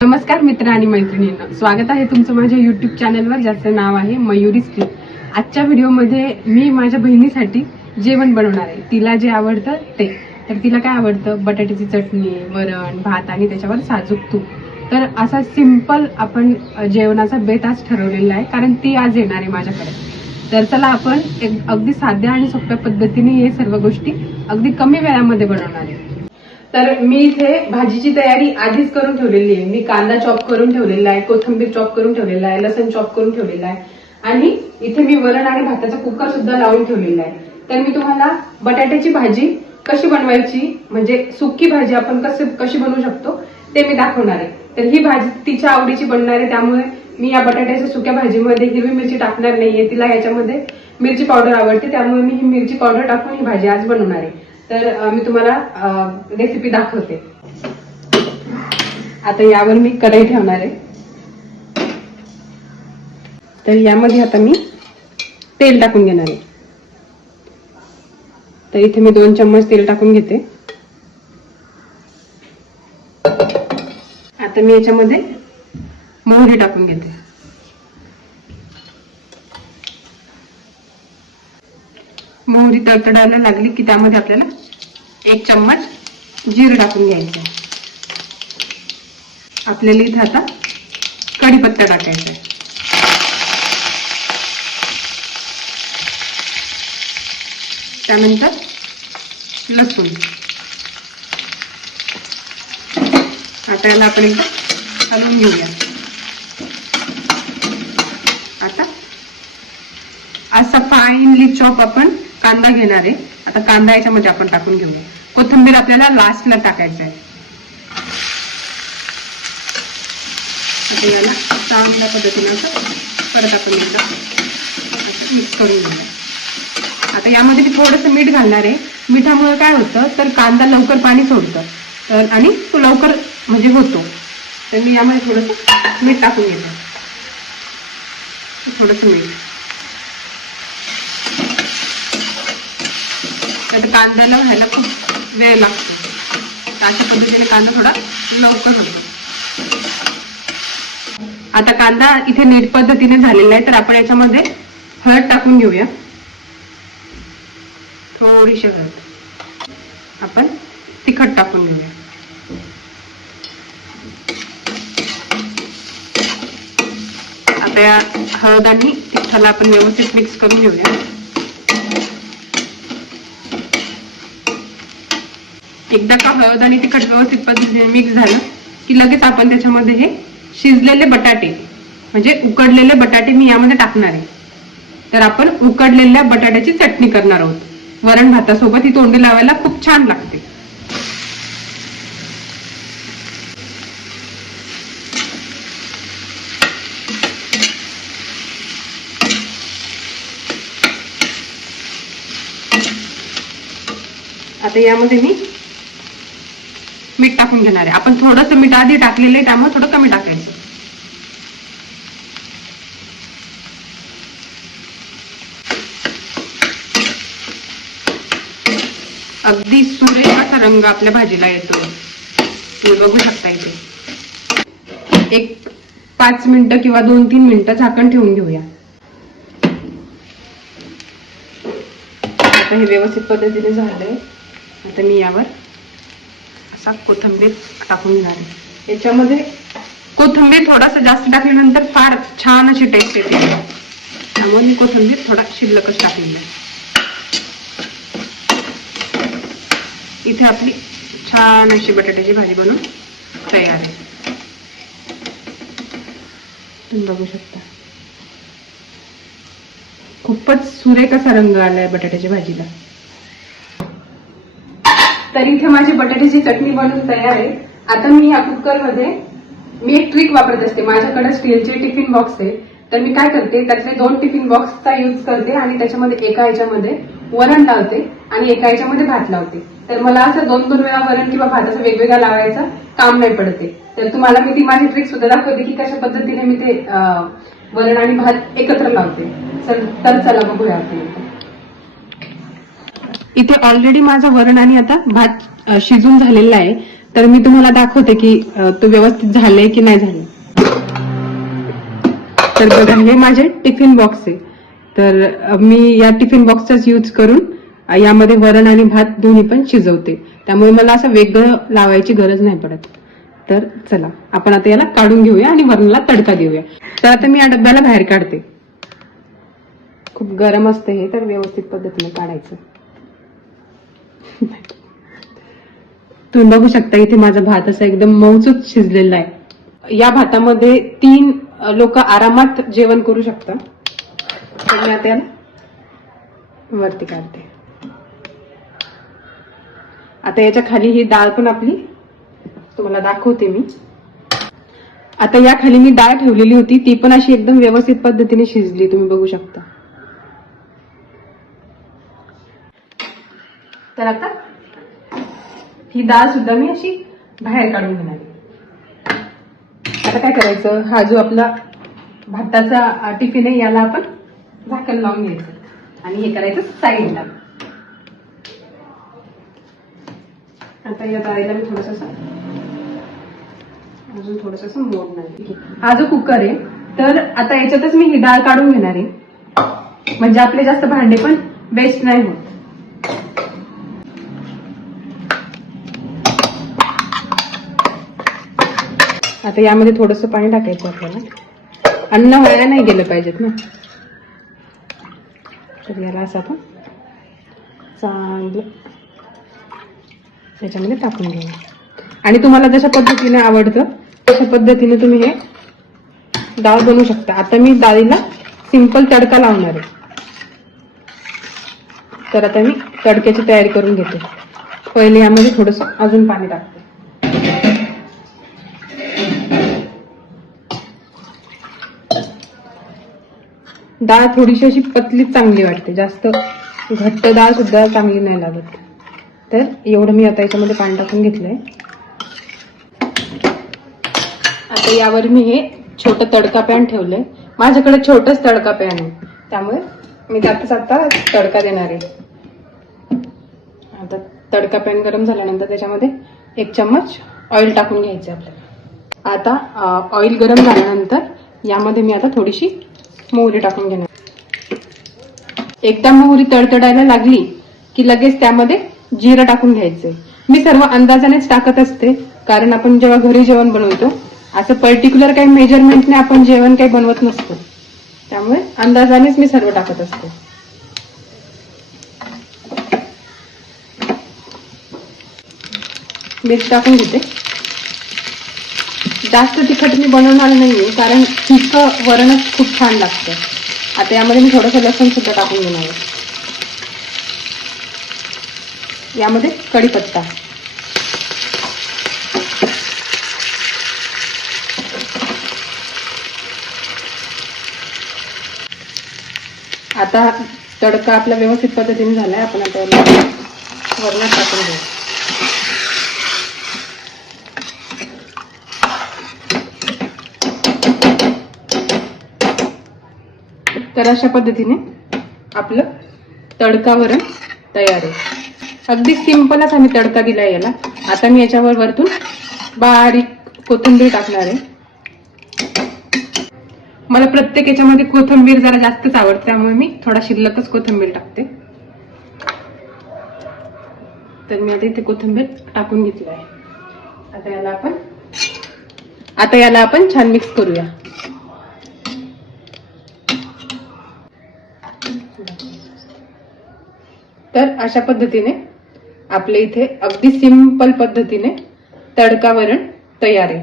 नमस्कार मित्र आणि मैत्रिणींना, स्वागत आहे तुमचं माझ्या युट्यूब चॅनलवर, ज्याचं नाव आहे मयुरी स्ट्रीट. आजच्या व्हिडिओमध्ये मी माझ्या बहिणीसाठी जेवण बनवणार आहे. तिला जे आवडतं ते. तर तिला काय आवडतं? बटाट्याची चटणी, वरण, भात आणि त्याच्यावर साजूक तूप. तर असा सिंपल आपण जेवणाचा बेत आज ठरवलेला आहे, कारण ती आज येणार आहे माझ्याकडे. तर चला आपण अगदी साध्या आणि सोप्या पद्धतीने हे सर्व गोष्टी अगदी कमी वेळामध्ये बनवणार आहे. तर मी इथे भाजीची तयारी आधीच करून ठेवलेली आहे. मी कांदा चॉप करून ठेवलेला आहे, कोथिंबीर चॉप करून ठेवलेला आहे, लसूण चॉप करून ठेवलेला आहे आणि इथे मी वरण आणि भाताचा कुकर सुद्धा लावून ठेवलेला आहे. तर मी तुम्हाला बटाट्याची भाजी कशी बनवायची, म्हणजे सुकी भाजी आपण कशी बनवू शकतो ते मी दाखवणार आहे. तर ही भाजी तिच्या आवडीची बनणार आहे, त्यामुळे मी या बटाट्याच्या सुक्या भाजीमध्ये हिरवी मिरची टाकणार नाहीये. तिला याच्यामध्ये मिरची पावडर आवडते, त्यामुळे मी ही मिरची पावडर टाकून ही भाजी आज बनवणार आहे. तर मी तुम्हाला रेसिपी दाखवते. आता यावर मी कढई ठेवणार आहे. तर यामध्ये आता मी तेल टाकून घेणार आहे. तर इथे मी 2 चम्मच तेल टाकून घेते. आता मी याच्यामध्ये मोहरी टाकून घेते. मोहरी तडतडायला लागली की त्यामध्ये आपल्याला 1 चम्मच जिरं टाकून घ्यायचं. आपल्याला इथे आता कढीपत्ता टाकायचा आहे. त्यानंतर लसूण. आता याला आपण एकदा हलवून घेऊया. आता असा फाईनली चॉप आपण कांदा घेणार आहे. आता कांदा याच्यामध्ये आपण टाकून घेऊया. कोथिंबीर आपल्याला लास्टला टाकायचं आहे. आता याला चांगल्या पद्धतीने परत आपण एकदा मिक्स करून घेऊया. आता यामध्ये मी थोडंसं मीठ घालणार आहे. मिठामुळे काय होतं, तर कांदा लवकर पाणी सोडतं आणि तो लवकर म्हणजे होतो. तर मी यामध्ये थोडंसं मीठ टाकून घेतो. थोडंसं मीठ. आता कांद्याला व्हायला खूप वेळ लागतो. अशा पद्धतीने कांदा थोडा लवकर होतो. आता कांदा इथे नीट पद्धतीने झालेला आहे, तर आपण याच्यामध्ये हळद टाकून घेऊया. थोडीशी हळद. आपण तिखट टाकून घेऊया. आता या हळद आणि तिखटाला आपण व्यवस्थित मिक्स करून घेऊया. एकदा का हळद आणि तिखट व्यवस्थित पद्धतीने मिक्स झालं की लगेच आपण त्याच्यामध्ये हे शिजलेले बटाटे म्हणजे उकडलेले बटाटे मी यामध्ये टाकणार आहे. तर आपण उकडलेल्या बटाट्याची चटणी करणार आहोत. वरण भातासोबत ही तोंडी लावायला खूप छान लागते. आता यामध्ये मी मीठ टाकून घेणार आहे. आपण थोडंसं मीठ आधी टाकलेलं आहे, त्यामुळे थोडं कमी टाकायचं. अगदी सुरेख असा रंग आपल्या भाजीला येतो. तुम्ही बघू शकता. इथे एक 5 मिनिटं किंवा 2-3 मिनिटं झाकण ठेवून घेऊया. आता हे व्यवस्थित पद्धतीने झालंय. आता मी यावर असा कोथिंबीर टाकून घेणार आहे. याच्यामध्ये कोथिंबीर थोडासा जास्त टाकल्यानंतर फार छान अशी टेस्ट येते, त्यामुळे मी कोथिंबीर थोडा शिल्लकच टाकली. इथे आपली छान अशी बटाट्याची भाजी बनवून तयार आहे. तुम्ही बघू शकता. खूपच सुरेख असा रंग आलाय बटाट्याच्या भाजीला. तर इथे माझी बटाट्याची चटणी बनवून तयार आहे. आता मी या कुकरमध्ये एक ट्रिक वापरत असते. माझ्याकडे स्टीलचे टिफिन बॉक्स आहे. तर मी काय करते, त्यातले 2 टिफिन बॉक्सचा यूज करते आणि त्याच्यामध्ये एका याच्यामध्ये वरण लावते आणि एका याच्यामध्ये भात लावते. तर मला असं 2-2 वेळा वरण किंवा भात असं वेगवेगळा लावायचं काम नाही पडते. तर तुम्हाला मी ती माझी ट्रिक सुद्धा दाखवते की कशा पद्धतीने मी ते वरण आणि भात एकत्र लावते. तर चला बघूया आपण. इथे ऑलरेडी माझं वरण आणि आता भात शिजून झालेला आहे. तर मी तुम्हाला दाखवते की तो व्यवस्थित झाले की नाही झाले. तर बघा, हे माझे टिफिन बॉक्स आहे. तर मी या टिफिन बॉक्सचाच यूज करून यामध्ये वरण आणि भात दोन्ही पण शिजवते. त्यामुळे मला असं वेगळं लावायची गरज नाही पडत. तर चला आपण आता याला काढून घेऊया आणि वरणाला तडका देऊया. तर आता मी या डब्याला बाहेर काढते. खूप गरम असते हे, तर व्यवस्थित पद्धतीने काढायचं. तुम्ही बघू शकता इथे माझा भात असा एकदम मऊसूत शिजलेला आहे. या भातामध्ये 3 लोक आरामात जेवण करू शकतात. तर मी आता याला वरती काढते. आता याच्या खाली ही डाळ पण आपली तुम्हाला दाखवते मी. आता या खाली मी डाळ ठेवलेली होती, ती पण अशी एकदम व्यवस्थित पद्धतीने शिजली, तुम्ही बघू शकता. तर आता ही डाळ सुद्धा मी अशी बाहेर काढून घेणार आहे. आता काय करायचं, हा जो आपला भाताचा टिफिन आहे याला आपण झाकण लावून घ्यायचं आणि हे करायचं साईडला. आता या डाळीला मी अजून थोडस मोडणार. हा जो कुकर आहे, तर आता याच्यातच मी ही डाळ काढून घेणार आहे, म्हणजे आपले जास्त भांडे पण वेस्ट नाही होत. आता यामध्ये थोडस पाणी टाकायचं आपल्याला. अन्न वाया नाही गेलं पाहिजेत ना. तर याला असं आपण चांगलं त्याच्यामध्ये टाकून घेऊ. आणि तुम्हाला जशा पद्धतीने आवडतं तशा पद्धतीने तुम्ही हे डाळ बनवू शकता. आता मी डाळीला सिंपल तडका लावणार आहे. तर आता मी तडक्याची तयारी करून घेते. पहिले यामध्ये थोडस अजून पाणी टाकते. डाळ थोडीशी अशी पतली चांगली वाटते, जास्त घट्ट डाळ सुद्धा चांगली नाही लागत. तर एवढं मी आता याच्यामध्ये पाणी टाकून घेतलंय. आता यावर मी हे छोटं तडका पॅन ठेवलंय. माझ्याकडे छोटंच तडका पॅन आहे, त्यामुळे मी त्यातच आता तडका देणार आहे. आता तडका पॅन गरम झाल्यानंतर त्याच्यामध्ये 1 चम्मच ऑइल टाकून घ्यायचं आपल्याला. आता ऑइल गरम झाल्यानंतर यामध्ये मी आता थोडीशी मोहरी टाकून घेणार. एकदा मोहरी तडतडायला लागली की लगेच त्यामध्ये जिरं टाकून घ्यायचंय. मी सर्व अंदाजानेच टाकत असते, कारण आपण जेव्हा घरी जेवण बनवतो असं पर्टिक्युलर काही मेजरमेंटने आपण जेवण काही बनवत नसतो, त्यामुळे अंदाजानेच मी सर्व टाकत असते. मीठ टाकून घेते. जास्त तिखट मी बनवणार नाहीये, कारण तिखट वरणच खूप छान लागतं. आता यामध्ये मी थोडंसं लसूण सुद्धा टाकून घेणार आहे. यामध्ये कढीपत्ता, आता तडका आपला व्यवस्थित पद्धतीने झालाय. आपण आता वरणात टाकून घेऊ. तर अशा पद्धतीने आपलं तडका वरण तयार आहे. अगदी सिंपलच आम्ही तडका दिलाय याला. आता मी याच्यावर वरतून बारीक कोथिंबीर टाकणार आहे. मला प्रत्येक याच्यामध्ये कोथिंबीर जरा जास्तच आवडते, त्यामुळे मी थोडा शिल्लकच कोथिंबीर टाकते. तर मी आता इथे कोथिंबीर टाकून घेतली आहे. आता याला आपण छान मिक्स करूया. तर अशा पद्धतीने आपल्या इथे अगदी सिंपल पद्धतीने तडका वरण तयार आहे.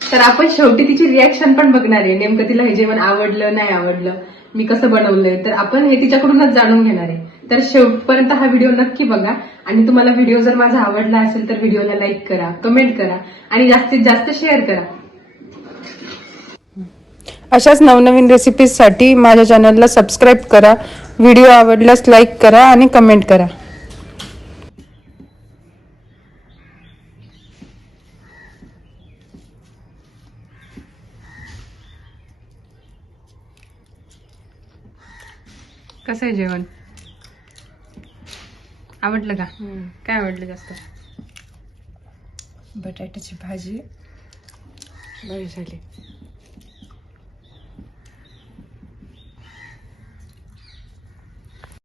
तर आपण शेवटी तिची रिॲक्शन पण बघणार आहे, नेमकं तिला हे जेवण आवडलं नाही आवडलं, मी कसं बनवलंय, तर आपण हे तिच्याकडूनच जाणून घेणार आहे. तर शेवटपर्यंत हा व्हिडिओ नक्की बघा. आणि तुम्हाला व्हिडिओ जर माझा आवडला असेल तर व्हिडिओला लाईक करा, कमेंट करा आणि जास्तीत जास्त शेअर करा. अशाच नवनवीन रेसिपीजसाठी माझ्या चॅनलला सबस्क्राईब करा. व्हिडिओ आवडल्यास लाईक करा आणि कमेंट करा. कसं आहे जेवण? आवडलं का? काय आवडलं जास्त? बटाट्याची भाजी बरी झाली.